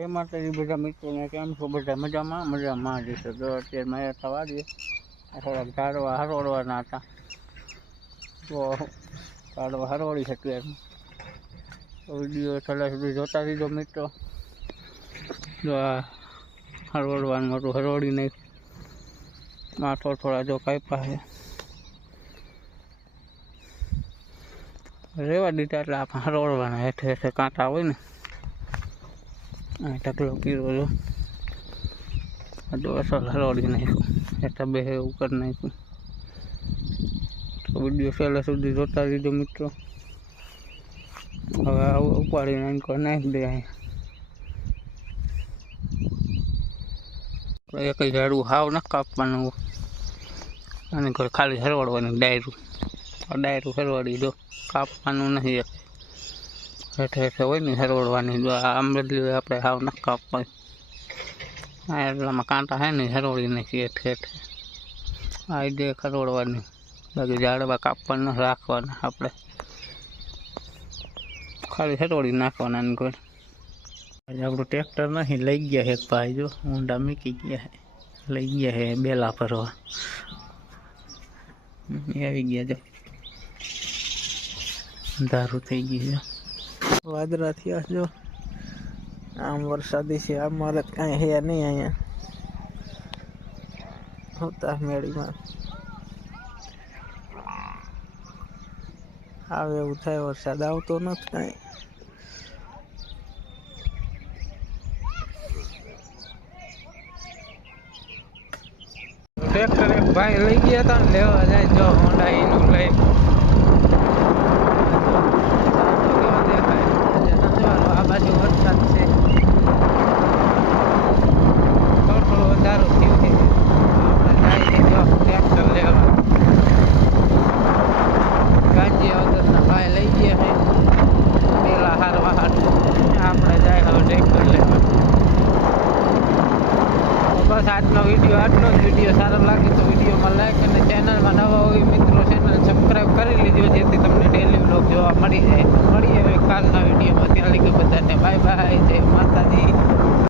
એ માતાજી બધા મિત્રોને કેમ છો? બધા મજામાં જશે. તો અત્યારે મારે થવા દઈએ થોડાક ઝાડવા હરોળવાના હતા, તો ઝાડવા હરોળી છે. અત્યારે વિડીયો છેલ્લા સુધી જોતા રહીજો મિત્રો. જો આ હરોળવાનું હતું, હરોળી નહીં માથો થોડા જો કાપ્યા છે, રેવા દીધા એટલે આપણે હરોળવાના. હેઠે હેઠે કાંટા હોય ને, આ ઢગલો કીરો જો તો અસલ હરોળી નાખ્યું, હેઠા બે એવું કરી નાખ્યું. તો વિડીયો છેલ્લા સુધી જોતા રહીજો મિત્રો. હવે ઉપાડીને નાખી દે. એક ઝાડવું હાવ ન કાપવાનું, અને ખાલી હરવાડવાનું ડાયરું હરવાડી દો, કાપવાનું નહીં. એક હેઠે હેઠે હોય ને હરવડવાની, જો આંબલી હોય આપણે હાવ ન કાપવા. આ એટલામાં કાંટા છે ને હરવડી નાખી હેઠે હેઠે. આ દે હરવડવાની, બાકી ઝાડવા કાપવાના રાખવાના આપણે, ખાલી હરવડી નાખવાના. ને કોઈ આજે આપણું ટ્રેક્ટર નહીં લઈ ગયા છે ભાઈ, જો ઊંડા મૂકી ગયા છે, લઈ ગયા છે બેલા ભરવા. આવી ગયા જો, અંધારું થઈ ગયું છે, વાદળા થયા જો. આમ વરસાદી છે, અમારે કાંઈ હે નહીં અહીંયા હોતા મેળીમાં. આવે એવું થાય, વરસાદ આવતો નથી કાંઈ. ટ્રેક્ટર એક ભાઈ લઈ ગયા હતા ને લેવા જાય, જો હોન્ડા એનું લઈ આ બાજુ વરસાદ છે, થોડું વધારો થયું છે. આપણે જઈએ જો ટ્રેક્ટર લેવા, ગાંજી વગરના ભાઈ લઈ ગયા છે પેલા હારવા હારું. આપણે જાય હવે ટ્રેક્ટર લેવા. બસ આજનો વિડીયો આટલો જ. વિડીયો સારો લાગે તો વિડીયોમાં લાઈક અને ચેનલમાં નવા હોય મિત્રો ચેનલ સબસ્ક્રાઈબ કરી લીધો, જેથી તમને ડેલી વ્લોગ જોવા મળી જાય.